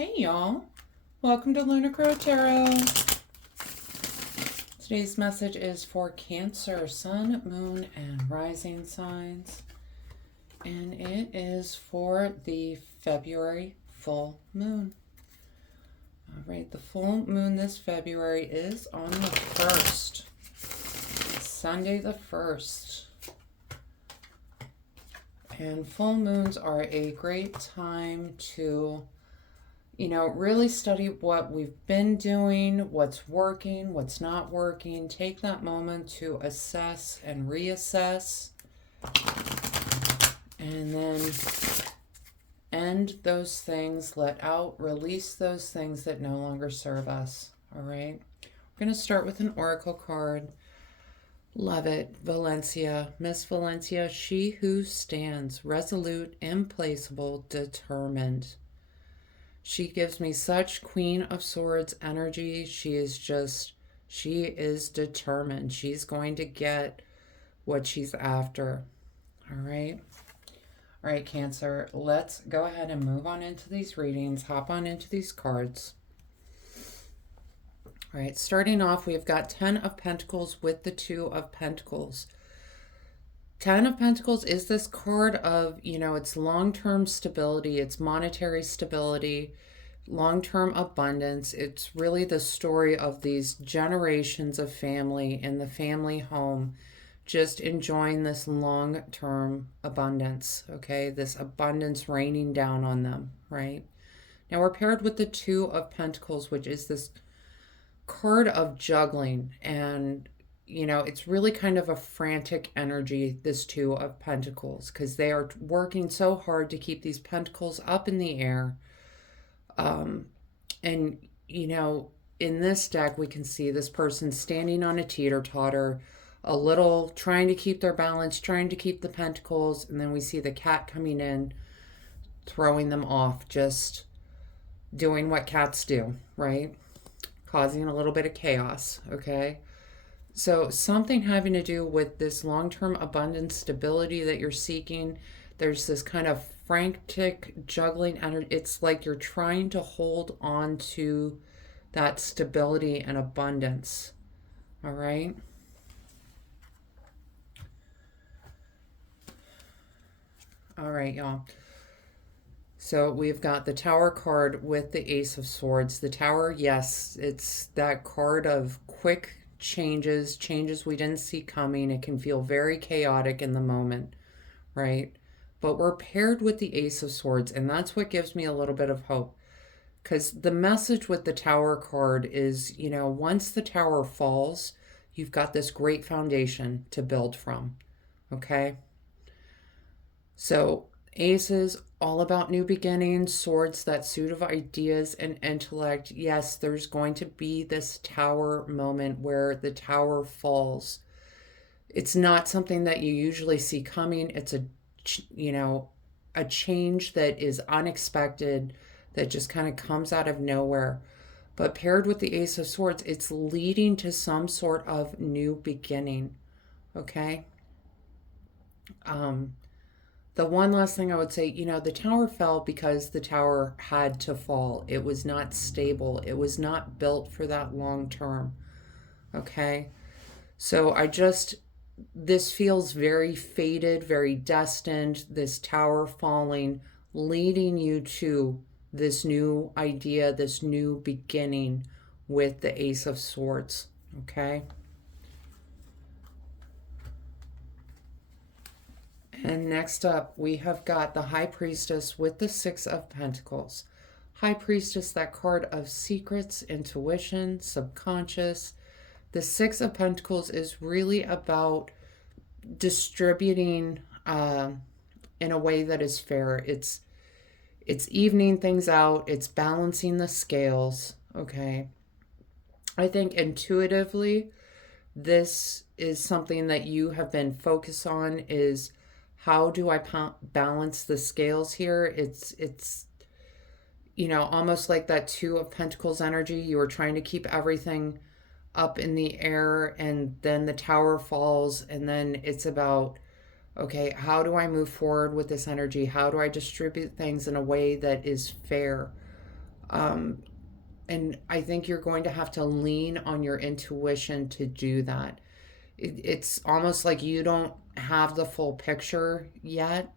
Hey y'all, welcome to Lunar Tarot. Today's message is for Cancer, Sun, Moon, and Rising signs. And it is for the February full moon. All right, the full moon this February is on the 1st, Sunday the 1st. And full moons are a great time to really study what we've been doing, what's working, what's not working. Take that moment to assess and reassess. And then end those things, let out, release those things that no longer serve us. All right? We're going to start with an oracle card. Love it. Valencia. Miss Valencia, she who stands, resolute, implacable, determined. She gives me such Queen of Swords energy. She is determined. She's going to get what she's after. All right. All right, Cancer, let's go ahead and move on into these readings. Hop on into these cards. All right, starting off, we've got 10 of Pentacles with the 2 of Pentacles. 10 of Pentacles is this card of, it's long-term stability, it's monetary stability, long-term abundance. It's really the story of these generations of family in the family home, just enjoying this long-term abundance, okay? This abundance raining down on them, right? Now we're paired with the 2 of Pentacles, which is this card of juggling, and it's really kind of a frantic energy, this 2 of Pentacles, because they are working so hard to keep these pentacles up in the air. In this deck, we can see this person standing on a teeter-totter, a little trying to keep their balance, trying to keep the pentacles, and then we see the cat coming in, throwing them off, just doing what cats do, right? Causing a little bit of chaos, okay? So something having to do with this long-term abundance stability that you're seeking. There's this kind of frantic juggling energy. It's like you're trying to hold on to that stability and abundance. All right? All right, y'all. So we've got the Tower card with the Ace of Swords. The Tower, yes, it's that card of quick changes we didn't see coming. It can feel very chaotic in the moment, right? But we're paired with the Ace of Swords, and that's what gives me a little bit of hope. Because the message with the Tower card is, once the tower falls, you've got this great foundation to build from, okay? So Aces, all about new beginnings. Swords, that suit of ideas and intellect. Yes, there's going to be this tower moment where the tower falls. It's not something that you usually see coming. It's a change that is unexpected, that just kind of comes out of nowhere. But paired with the Ace of Swords, it's leading to some sort of new beginning, okay? The one last thing I would say, the tower fell because the tower had to fall. It was not stable. It was not built for that long term. Okay? So this feels very fated, very destined, this tower falling, leading you to this new idea, this new beginning with the Ace of Swords. Okay? And next up, we have got the High Priestess with the 6 of Pentacles. High Priestess, that card of secrets, intuition, subconscious. The 6 of Pentacles is really about distributing in a way that is fair. It's evening things out. It's balancing the scales, okay? I think intuitively, this is something that you have been focused on, is how do I balance the scales here? It's almost like that 2 of Pentacles energy. You were trying to keep everything up in the air, and then the tower falls, and then it's about, okay, how do I move forward with this energy? How do I distribute things in a way that is fair? And I think you're going to have to lean on your intuition to do that. It's almost like you don't have the full picture yet.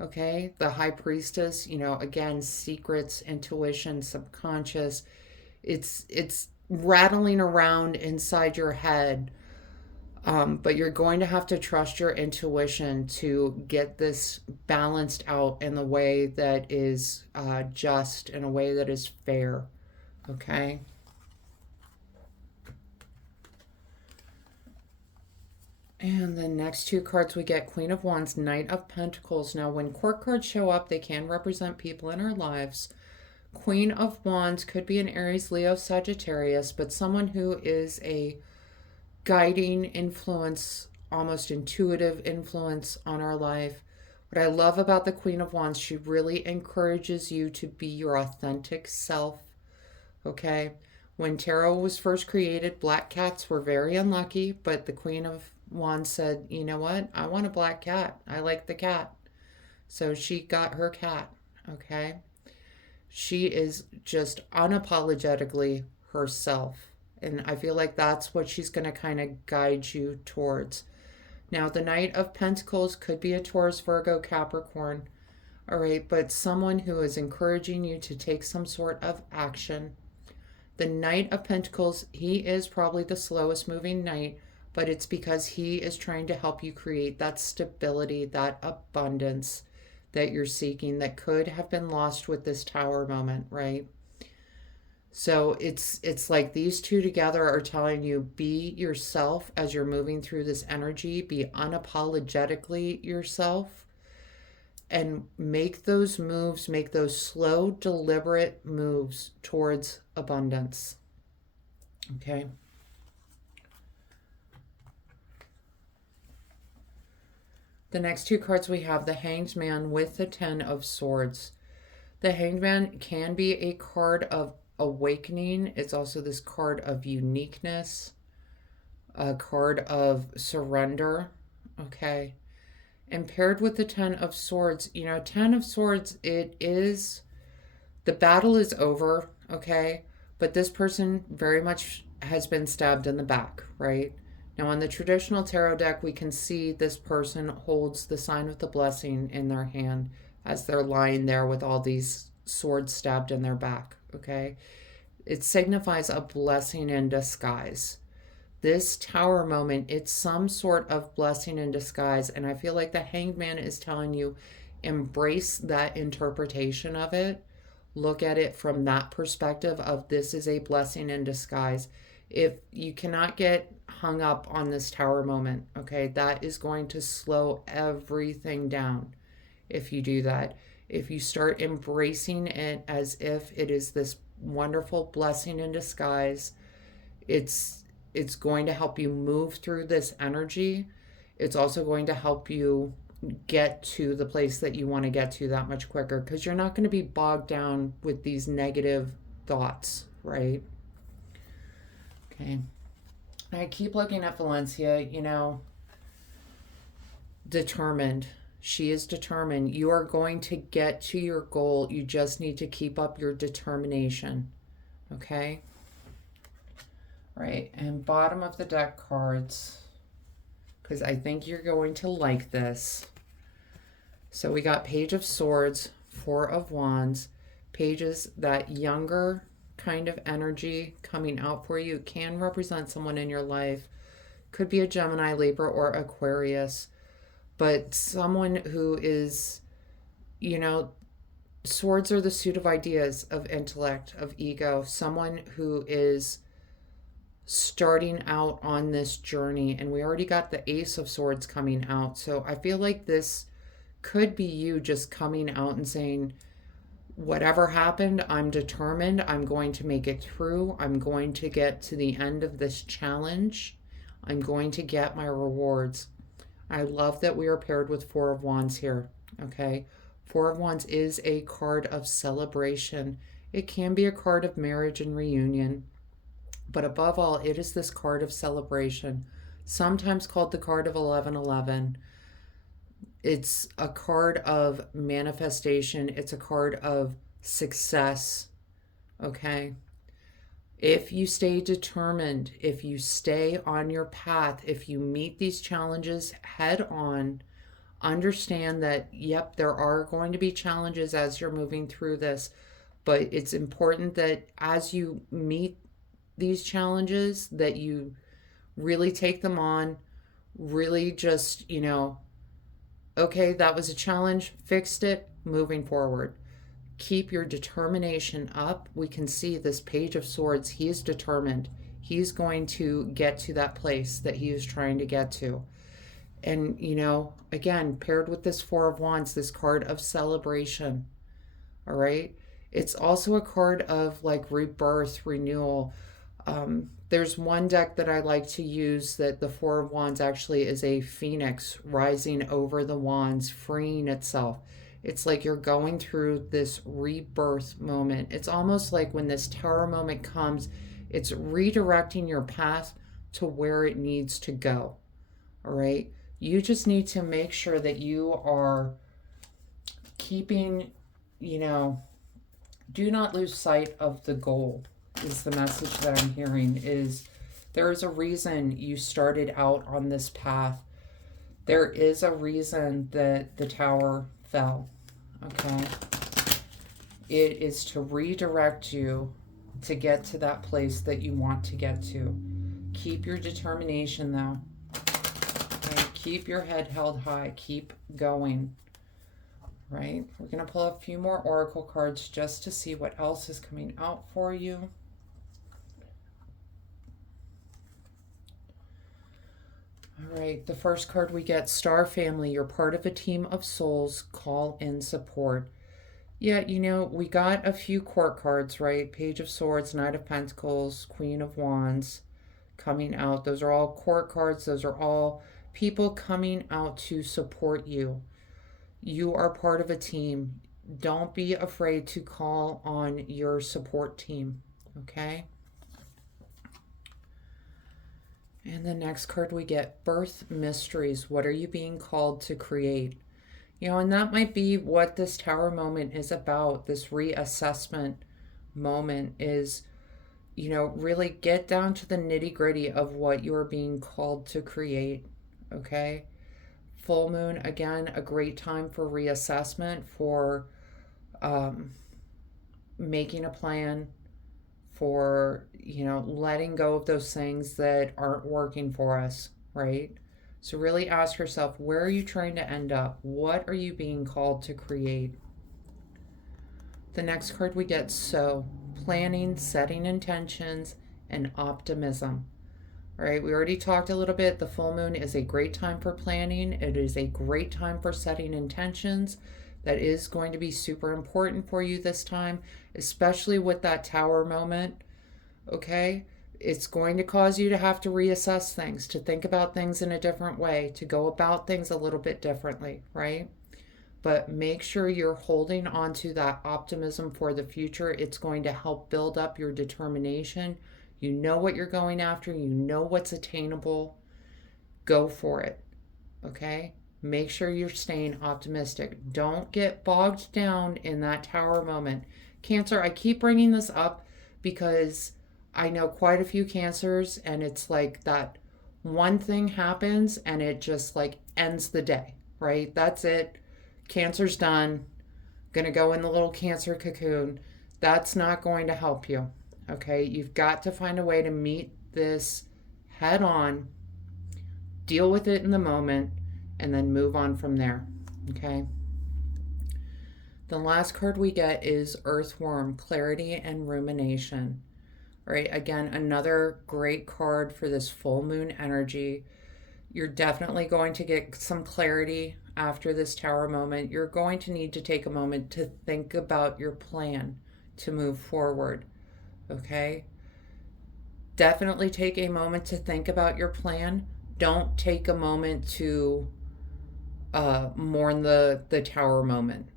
Okay, the high priestess, again, secrets, intuition, subconscious, it's rattling around inside your head. But you're going to have to trust your intuition to get this balanced out in the way that is just, in a way that is fair. Okay. And the next two cards we get Queen of Wands, Knight of Pentacles. Now, when court cards show up, they can represent people in our lives. Queen of Wands could be an Aries, Leo, Sagittarius, but someone who is a guiding influence, almost intuitive influence on our life. What I love about the Queen of Wands, she really encourages you to be your authentic self. Okay. When tarot was first created, black cats were very unlucky, but the Queen of Wands said, you know what? I want a black cat. I like the cat. So she got her cat. Okay. She is just unapologetically herself. And I feel like that's what she's going to kind of guide you towards. Now, the Knight of Pentacles could be a Taurus, Virgo, Capricorn. All right. But someone who is encouraging you to take some sort of action. The Knight of Pentacles, he is probably the slowest moving knight, but it's because he is trying to help you create that stability, that abundance that you're seeking that could have been lost with this Tower moment, right? So it's like these two together are telling you, be yourself as you're moving through this energy, be unapologetically yourself, and make those moves, make those slow, deliberate moves towards abundance. Okay. The next two cards we have the Hanged Man with the Ten of Swords. The Hanged Man can be a card of awakening. It's also this card of uniqueness, a card of surrender. Okay. And paired with the Ten of Swords, Ten of Swords, it is, the battle is over, okay? But this person very much has been stabbed in the back, right? Now, on the traditional tarot deck, we can see this person holds the sign of the blessing in their hand as they're lying there with all these swords stabbed in their back, okay? It signifies a blessing in disguise. This Tower moment, it's some sort of blessing in disguise. And I feel like the Hanged Man is telling you, embrace that interpretation of it. Look at it from that perspective of this is a blessing in disguise. If you cannot get hung up on this Tower moment, okay, that is going to slow everything down if you do that. If you start embracing it as if it is this wonderful blessing in disguise, it's going to help you move through this energy. It's also going to help you get to the place that you want to get to that much quicker, because you're not going to be bogged down with these negative thoughts, right? Okay. I keep looking at Valencia, determined. She is determined. You are going to get to your goal. You just need to keep up your determination. Okay? Right, and bottom of the deck cards, because I think you're going to like this. So we got Page of Swords, Four of Wands, pages, that younger kind of energy coming out for you. Can represent someone in your life. Could be a Gemini, Libra, or Aquarius. But someone who is, swords are the suit of ideas, of intellect, of ego. Someone who is starting out on this journey, and we already got the Ace of Swords coming out. So I feel like this could be you just coming out and saying, whatever happened, I'm determined. I'm going to make it through. I'm going to get to the end of this challenge. I'm going to get my rewards. I love that we are paired with Four of Wands here. Okay. Four of Wands is a card of celebration. It can be a card of marriage and reunion. But above all, it is this card of celebration, sometimes called the card of 1111. It's a card of manifestation. It's a card of success, Okay? If you stay determined, if you stay on your path, if you meet these challenges head on, understand that, yep, there are going to be challenges as you're moving through this, but it's important that as you meet these challenges, that you really take them on, really just, okay, that was a challenge, fixed it, moving forward. Keep your determination up. We can see this Page of Swords, he is determined. He's going to get to that place that he is trying to get to. And, again, paired with this Four of Wands, this card of celebration, all right? It's also a card of like rebirth, renewal. There's one deck that I like to use that the Four of Wands actually is a phoenix rising over the wands, freeing itself. It's like you're going through this rebirth moment. It's almost like when this Tower moment comes, it's redirecting your path to where it needs to go. All right? You just need to make sure that you are keeping, do not lose sight of the goal, is the message that I'm hearing. Is there is a reason you started out on this path. There is a reason that the tower fell. Okay? It is to redirect you to get to that place that you want to get to. Keep your determination though. Okay? Keep your head held high. Keep going. Right? We're going to pull a few more oracle cards just to see what else is coming out for you. All right, the first card we get, Star Family. You're part of a team of souls. Call in support. Yeah, we got a few court cards, right? Page of Swords, Knight of Pentacles, Queen of Wands coming out. Those are all court cards. Those are all people coming out to support you. You are part of a team. Don't be afraid to call on your support team, okay? And the next card we get, Birth Mysteries. What are you being called to create? And that might be what this Tower moment is about. This reassessment moment is, really get down to the nitty gritty of what you're being called to create, okay? Full moon, again, a great time for reassessment, for making a plan, for, letting go of those things that aren't working for us, right? So really ask yourself, where are you trying to end up? What are you being called to create? The next card we get, So, planning, setting intentions, and optimism. All right, we already talked a little bit. The full moon is a great time for planning. It is a great time for setting intentions. That is going to be super important for you this time, especially with that tower moment, okay? It's going to cause you to have to reassess things, to think about things in a different way, to go about things a little bit differently, right? But make sure you're holding on to that optimism for the future. It's going to help build up your determination. You know what you're going after. You know what's attainable. Go for it, okay? Make sure you're staying optimistic. Don't get bogged down in that tower moment. Cancer, I keep bringing this up because I know quite a few Cancers, and it's like that one thing happens and it just like ends the day, right? That's it. Cancer's done. Gonna go in the little Cancer cocoon. That's not going to help you, okay? You've got to find a way to meet this head on, deal with it in the moment, and then move on from there, okay? The last card we get is Earthworm, Clarity and Rumination. All right, again, another great card for this full moon energy. You're definitely going to get some clarity after this tower moment. You're going to need to take a moment to think about your plan to move forward, okay? Definitely take a moment to think about your plan. Don't take a moment to mourn the tower moment,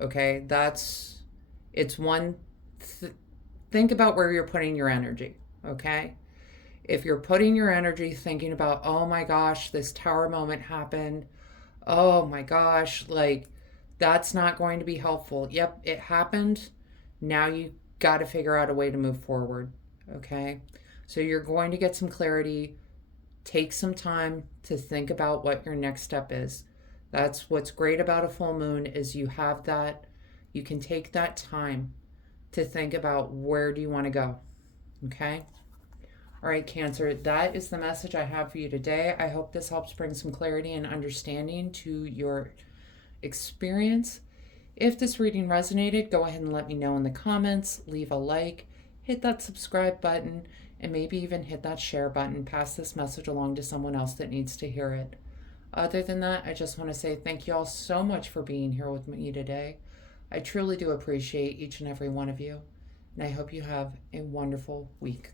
okay? It's one, think about where you're putting your energy, okay? If you're putting your energy thinking about, oh my gosh, this tower moment happened, oh my gosh, like, that's not going to be helpful. Yep, it happened. Now you got to figure out a way to move forward. Okay? So you're going to get some clarity. Take some time to think about what your next step is. That's what's great about a full moon is you have that, you can take that time to think about where do you want to go. Okay? All right, Cancer, that is the message I have for you today. I hope this helps bring some clarity and understanding to your experience. If this reading resonated, go ahead and let me know in the comments, leave a like, hit that subscribe button, and maybe even hit that share button. Pass this message along to someone else that needs to hear it. Other than that, I just want to say thank you all so much for being here with me today. I truly do appreciate each and every one of you, and I hope you have a wonderful week.